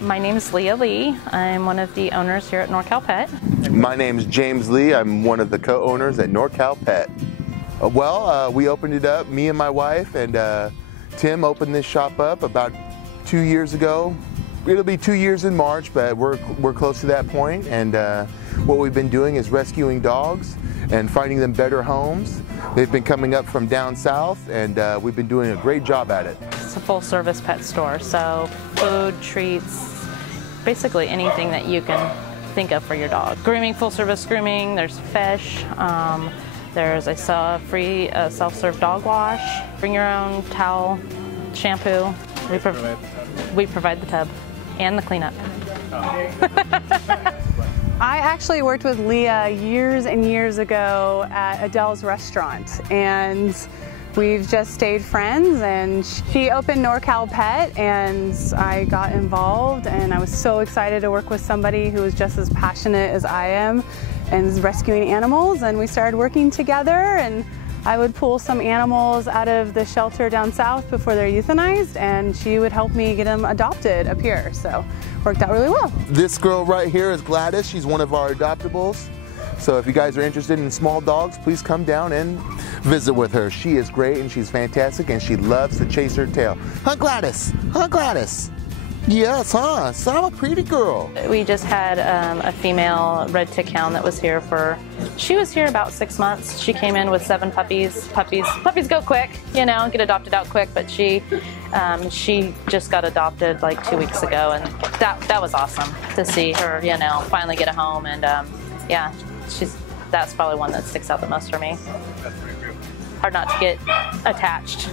My name is Leah Lee. I'm one of the owners here at NorCal Pet. My name is James Lee. I'm one of the co-owners at NorCal Pet. We opened it up, me and my wife, and Tim opened this shop up about 2 years ago. It'll be 2 years in March, but we're close to that point. And what we've been doing is rescuing dogs and finding them better homes. They've been coming up from down south, and we've been doing a great job at it. It's a full-service pet store, so food, treats, basically anything that you can think of for your dog. Grooming, full-service grooming. There's fish. There's a free self-serve dog wash. Bring your own towel, shampoo. We provide the tub and the cleanup. I actually worked with Leah years and years ago at Adele's restaurant, and we've just stayed friends, and she opened NorCal Pet and I got involved, and I was so excited to work with somebody who was just as passionate as I am and is rescuing animals, and we started working together, and I would pull some animals out of the shelter down south before they're euthanized, and she would help me get them adopted up here, so worked out really well. This girl right here is Gladys. She's one of our adoptables. So if you guys are interested in small dogs, please come down and visit with her. She is great and she's fantastic and she loves to chase her tail. Huh, Gladys? Huh, Gladys? Yes, huh? So I'm a pretty girl. We just had a female red tick hound that was here she was here about 6 months. She came in with 7 puppies. Puppies go quick, you know, get adopted out quick, but she just got adopted like 2 weeks ago, and that was awesome to see her, you know, finally get a home, and yeah, that's probably one that sticks out the most for me. Hard not to get attached.